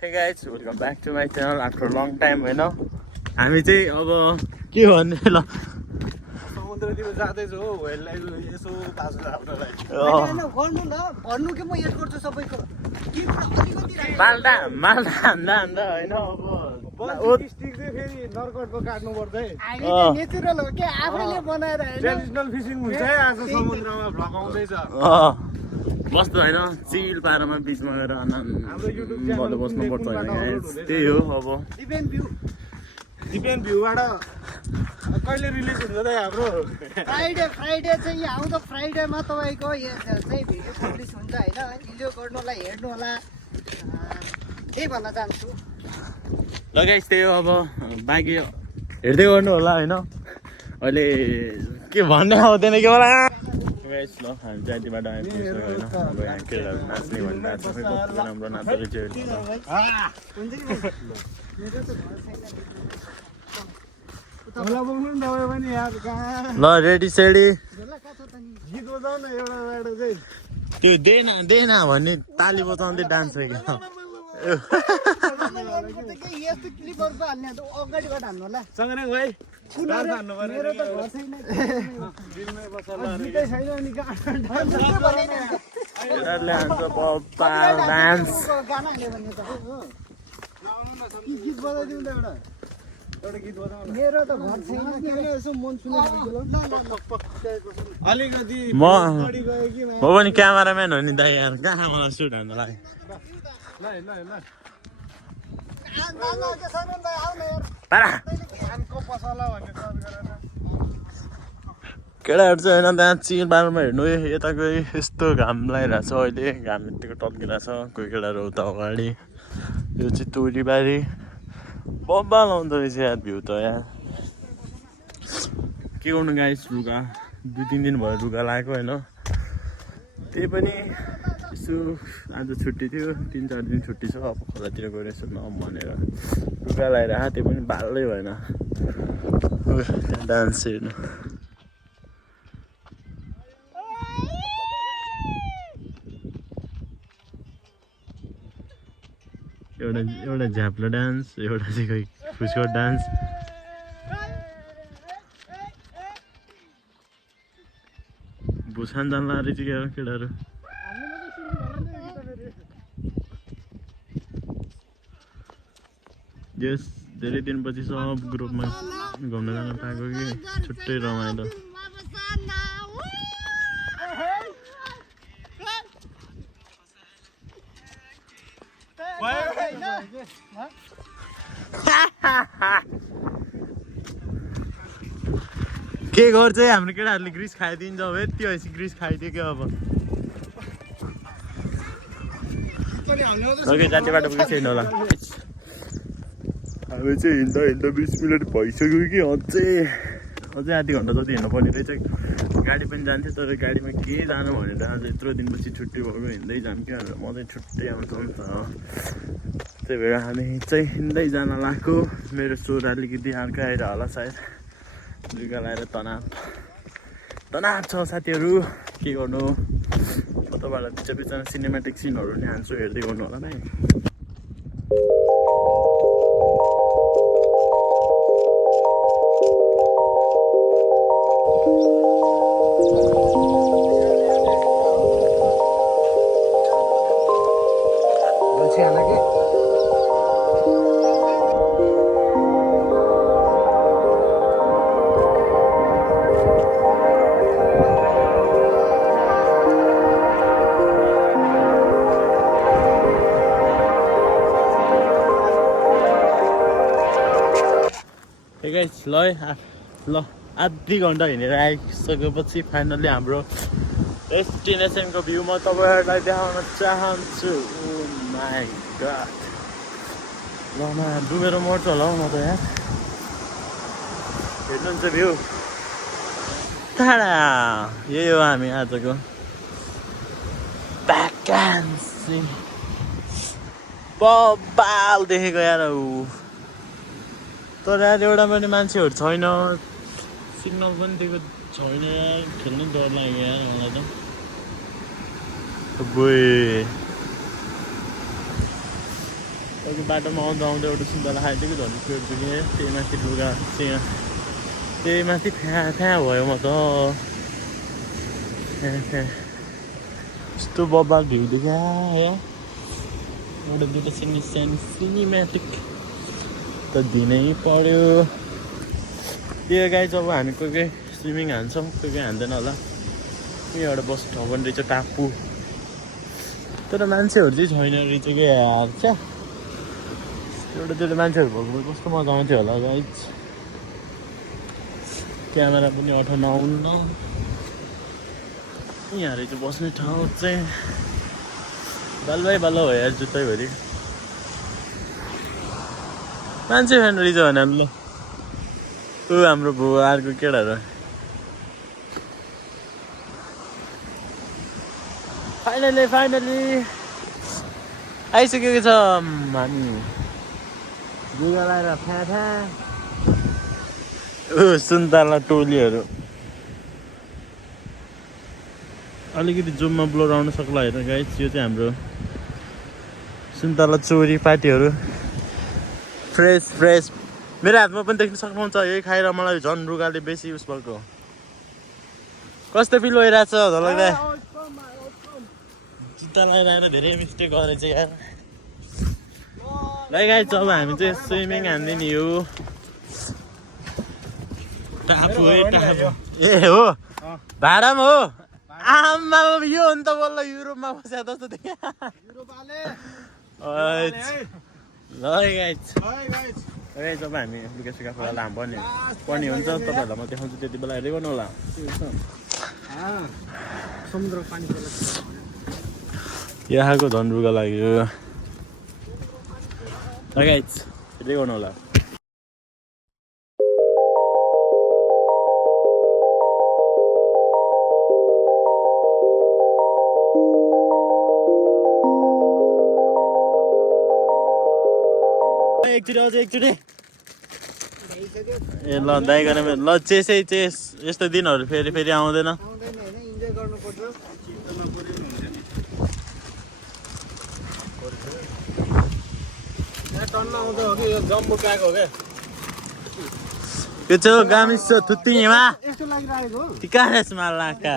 Hey guys, welcome back to my channel after a long time होइन हामी चाहिँ अब के भन्ने ल समुद्रतिर जाँदैछु हो वेललाई यसो तासु लाग्नलाई हैन गर्नु ल भन्नु के म एड गर्छु सबैको के अलिकति माल्दा हान्दा होइन अब स्टिक चाहिँ फेरि नर्कटको काट्नु पर्छ है हामी त नेचुरल हो के आफैले बनाएर हैन ट्रेडिसनल फिशिङ हुन्छ है आज समुद्रमा भ्लग आउँदैछ मस्त होइन चिल पारामा बिचमा गएर आनन्द बस्नुपर्छ होइन त्यही हो अब डिपेन्ड भ्यूबाट कहिले रिलिज हुन्छ त हाम्रो फ्राइडे चाहिँ आउँदो फ्राइडेमा तपाईँको यो चाहिँ भिडियो पब्लिस हुन्छ होइन इन्जोय गर्नुलाई हेर्नु होला त्यही भन्न चाहन्छु ल गाइस त्यही हो अब बाँकी हेर्दै गर्नु होला होइन अहिले के भन्ने आउँदैन के होला गाइस ल हामी चाहिँ यतिबाट आइपुग्छौँ होइन अब यहाँ केटाहरू नाच्ने भन्दा सबै कस्तो राम्रो नाच्दो रहेछ ल रेडी सेडी गीत बजाउ न एउटा चाहिँ त्यो देना भन्ने ताली बजाउँदै डान्स हो क्या यस्तो क्लिपहरूको हाल्ने त अगाडिबाट हान्नु होला सँगै भाइ डान्स हान्नु पर्यो मेरो त घर छैन दिनमै बस्छ गीतै छैन नि केटाहरूले हान्छ बब्बाल डान्स गाना हाल्यो भने त गीत बजाइदिउँ त एउटा गीत बजाउँ न मेरो त घर छैन के यसो मन सुन्नु अलिकति म बढी गयो कि पनि क्यामेराम्यान हो नि दाइ यार कहाँ मलाई सुट हान्नलाई ल पारा खानको पसला भन्ने सर्च गरेर केटाहरू चाहिँ होइन त्यहाँ चिल बारमा हेर्नु यताको यस्तो घाम लगाइरहेको छ अहिले घाम यतिको टल्किरहेको छ कोही केटाहरू उता अगाडि यो चाहिँ तोरीबारी बब्बा लाउँदो रहेछ यार भ्यू त यार के गर्नु गाइस लुगा 2-3 दिन भयो लुगा लगाएको होइन त्यही पनि यसो आज छुट्टी थियो 3-4 दिन छुट्टी छ अब खोलातिर गएर यसो भनेर लुगा लगाएर त्यो पनि बालै भएन डान्स हेर्नु एउटा झ्याप्लो डान्स एउटा चाहिँ खोइ फुस्को डान्स भुसान जान्ला रहेछ क्या केटाहरू यस धेरै दिनपछि सब ग्रुपमा घुम्न जान पाएको कि छुट्टै रमाइलो के गर्छ हाम्रो केटाहरूले ग्रिस खाइदिन्छ अब यति भएपछि ग्रिस खाइदियो क्या अब ओके जातिबाट पुगेको छैन होला हामी चाहिँ हिँड्दा 20 मिनट भइसक्यो कि अझै आधी घन्टा जति हिँड्नुपर्ने रहेछ गाडी पनि जान्थ्यो तर गाडीमा के जानु भनेर आज यत्रो दिनपछि छुट्टी भएको हिँड्दै जाऊँ क्या म चाहिँ छुट्टै आउँछ नि त त्यही भएर हामी चाहिँ हिँड्दै जान लाग्यो मेरो स्वर अलिकति अर्को आएर होला सायद लुगा लगाएर तनाव छ साथीहरू के गर्नु म तपाईँलाई बिचमा सिनेमेटिक सिनहरू नि हान्छु हेर्दै गर्नु होला भाइ ल आधी घन्टा हिँडेर आइसकेपछि फाइनल्ली हाम्रो डेस्टिनेसनको भ्यू म तपाईँहरूलाई देखाउन चाहन्छु ओ माई गॉड ल म डुबेर मर्छ होला हौ म त यहाँ हेर्नुहुन्छ भ्यू टाढा यही हो हामी आजको भ्याकेन्सी बब्बाल देखेको यार तर यार एउटा पनि मान्छेहरू छैन सिग्नल पनि दिएको छैन यार खेल्नु डर लाग्यो यार मलाई त अघि बाटोमा आउँदा आउँदा एउटा सुन्तला खाएको थियो कि झन् पेट दुख्ने त्यही माथि लुगा त्यही माथि फ्या फ्या भयो म त फ्या फ्या यस्तो बब्बा भ्यू देख्या एउटा दुइटा सिनेमेटिक त दिनै पर्यो त्यो गाई जब हामी कोही कोही स्विमिङ हान्छौँ कोही कोही हान्दैन होला एउटा बस ठाउँ रहेछ टापु तर मान्छेहरू चाहिँ छैन रहेछ क्या यार क्या एउटा दुइटा मान्छेहरू भएको कस्तो मजा आउँथ्यो होला गाइज क्यामेरा पनि अठाउन नआउन्न यहाँ रहेछ बस्ने ठाउँ चाहिँ बल्ल हो यार जुत्तैभरि मान्छे छैन रहेछ भने हामीले ऊ हाम्रो बुबा अर्को केटाहरू फाइनली आइसकेको छ हामी लुगा लगाएर फ्या सुन्तला टोलीहरू अलिकति जुममा ब्लर आउन सक्ला हेर्नु गाइस यो चाहिँ हाम्रो सुन्तला चोरी पार्टीहरू फ्रेस मेरो हातमा पनि देख्न सक्नुहुन्छ यही खाएर मलाई झन् रुगाले बेसी उस भएको कस्तो फिल भइरहेछ झलक्दा जुत्ता लगाएर धेरै मिस्टेक गरेछ यार ल गाइस अब हामी चाहिँ स्विमिङ हान्ने नि हो टापु ए हो भाडामा हो आमा यो हो नि त बल्ल युरोपमा बस्या जस्तो देखा ल गाइस अब हामी लुगा सुगा खोला लाम पर्ने हुन्छ तपाईँहरूलाई म देखाउँछु त्यति बेला हेर्दै गर्नु होला समुद्रको पानी यहाँको झन् रुगा लाग्यो गाइस हेर्दै गर्नु होला एकचोटि ए ल दाइ गर्ने ल चेस यस्तो दिनहरू फेरि आउँदैन इन्जोय गर्नुपर्छ के छ गामिस थुत्तिमा यस्तो लागिरहेको टिकारेसमा लाका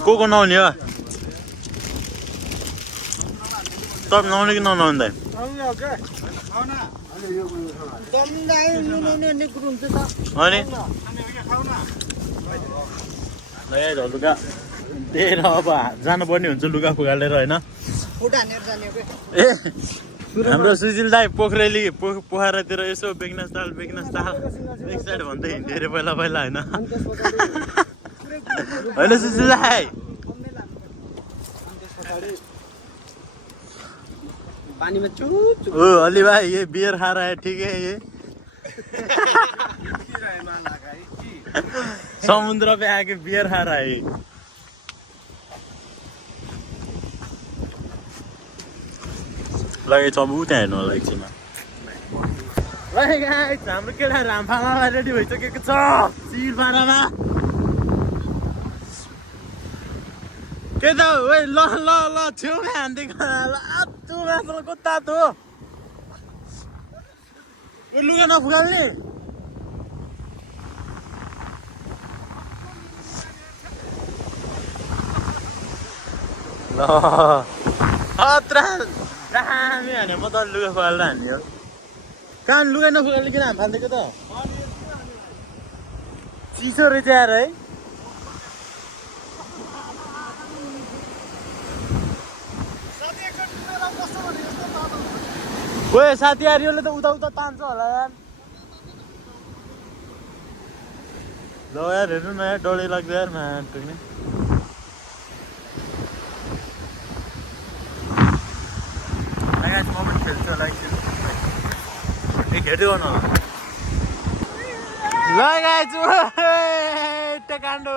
को नआउने हो तब नआउने कि नआउने अनि लुगा त्यही अब जानुपर्ने हुन्छ लुगा फुगालेर होइन ए हाम्रो सुशील दाई पोखरेली पोखरातिर यसो बेग्नास्ताल एक साइड भन्दै हिँड्थ्यो अरे पहिला होइन होइन सुशील दाई पानी में चुप ओ अली भाई ये बियर खा रहा है ठीक है ये समुद्र पे आके बियर खा रहा है लगे छ ऊ त्यहाँ हेर्नु होला एकछिनमा हाम्रो केटा रामफालामा रेडी भइसकेको छ चिरपाडामा के त ओइ ल छेउमा हान्दिएको तँ मात्र कता त लुगा नफुगाल्ने ल खतरा दामी हाने म त लुगा फुगाल्दा हान्ने हो कहाँ लुगा नफुगाल्ने किन हाम फाल्दिएको त चिसो रहेछ यार है ओ साथीहरूले त उता तान्छ होला यार ल यार हेर्नु न यार डरै लाग्छ यार मान पुग्ने म पनि खेल्छु होला एकछिन हेर्दै गर्नु ल गाइज टेकान्डो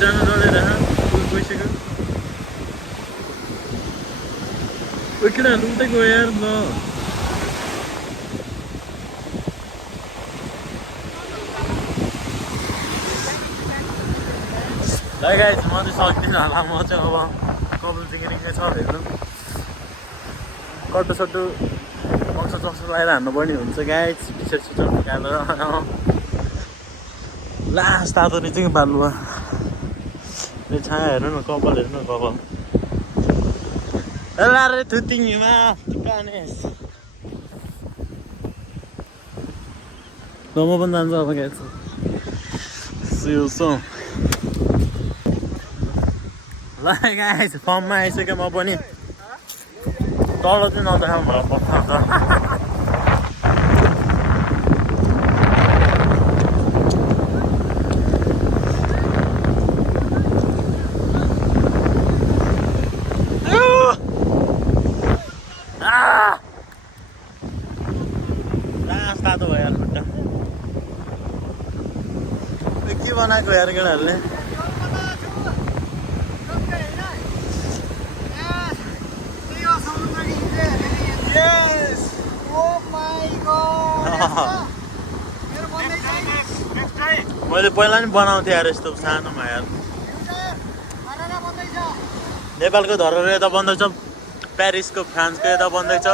जानु डढेर गइसक्यो केटाहरू उतै गयो यार ल गाइस म चाहिँ सक्दिनँ होला म चाहिँ अब कपाल चिङ्गिरिङ चाहिँ छ हेर्नु कट्टो सट्टो बक्सा चक्सा लगाएर हान्नुपर्ने हुन्छ गाइस टिसर्ट सिसर्ट निकालेर लास्ट तातो नि चाहिँ बालुवा यो छाया हेर्नु न कपाल हेर्नु न कपाल रे थुतिङमा गणेश म पनि जान्छु अब गाइस सिउसो ल गाइस फर्ममा आइसक्यो म पनि तल चाहिँ नदेखाउँ मलाई पक्का छ लास्ट तातो भयो यार खुट्टा के बनाएको यार केटाहरूले मैले पहिला नि बनाउँथेँ यार यस्तो सानोमा यार नेपालको धरोहर यता बन्दैछ प्यारिसको फ्रान्सको यता बन्दैछ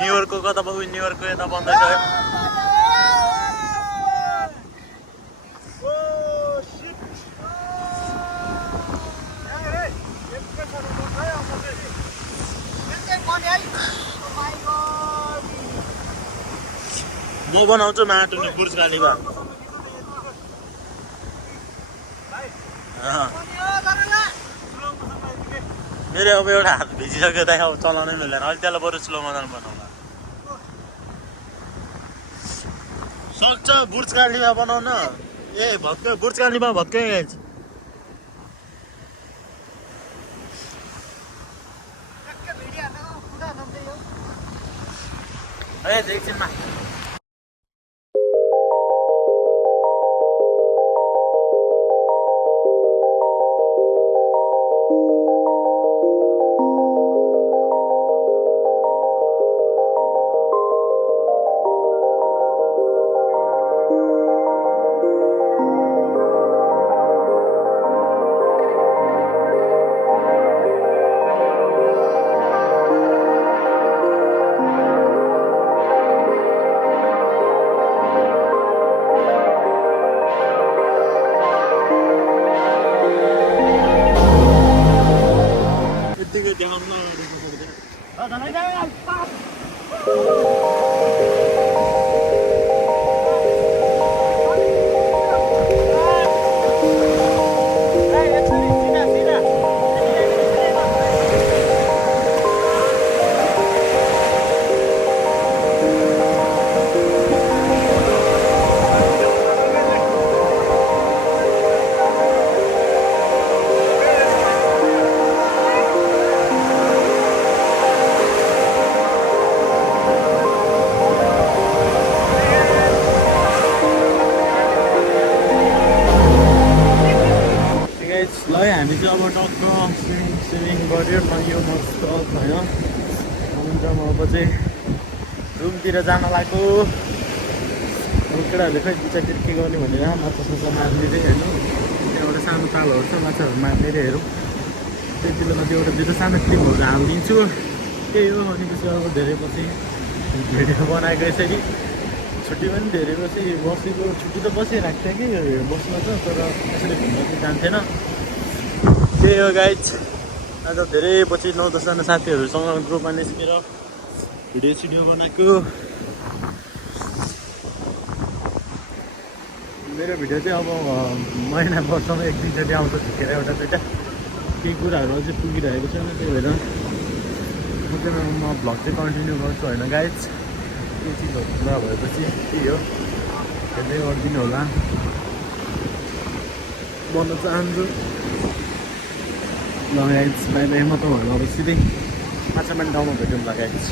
न्युयोर्कको कता न्युयोर्कको यता बन्दैछ म बनाउँछु माटो नि बुर्ज खलिफा मेरो अब एउटा हात भिजिसक्यो त अब चलाउनै मिल्दैन अहिले त्यसलाई बरु स्लो मोडल बनाउँला सक्छ बुर्ज खलिफा बनाउन ए भत्कै बुर्ज खलिफा भत्कै एकछिनमा हामी चाहिँ अब टक्क स्विमिङ गऱ्यो यो मस्त भयो हुन्छ म अब चाहिँ रुमतिर जान लाग्यो केटाहरूले खै बिचातिर के गर्ने भनेर माछा साछा मार्ने हेर्नु एउटा सानो तालहरू छ माछाहरू मार्ने हेरौँ त्यतिले म त्यो एउटा दुईवटा सानो क्लिपहरू हालिदिन्छु त्यही हो अनि पछि अब धेरै पछि भिडियो बनाएको यसरी छुट्टी पनि धेरै पछि बसेको छुट्टी त बसिरहेको थियो कि बस्न त तर यसरी घुम्न चाहिँ जान्थेन त्यही हो गाइज आज धेरै पछि 9-10जना साथीहरूसँग ग्रुपमा निस्केर भिडियो सिडियो बनाएको मेरो भिडियो चाहिँ अब महिना वर्षमा 1-2चोटि आउँछ झुकेर एउटा दुइटा केही कुराहरू अझै पुगिरहेको छैन त्यही भएर म भ्लग चाहिँ कन्टिन्यू गर्छु होइन गाइज केही चिजहरू पुरा भएपछि त्यही हो हेर्दै गरिदिनु होला भन्न चाहन्छु ल गाइज बाई बाई म त अब सिधै माछामारी ठाउँमा भेटौँ ल गाइज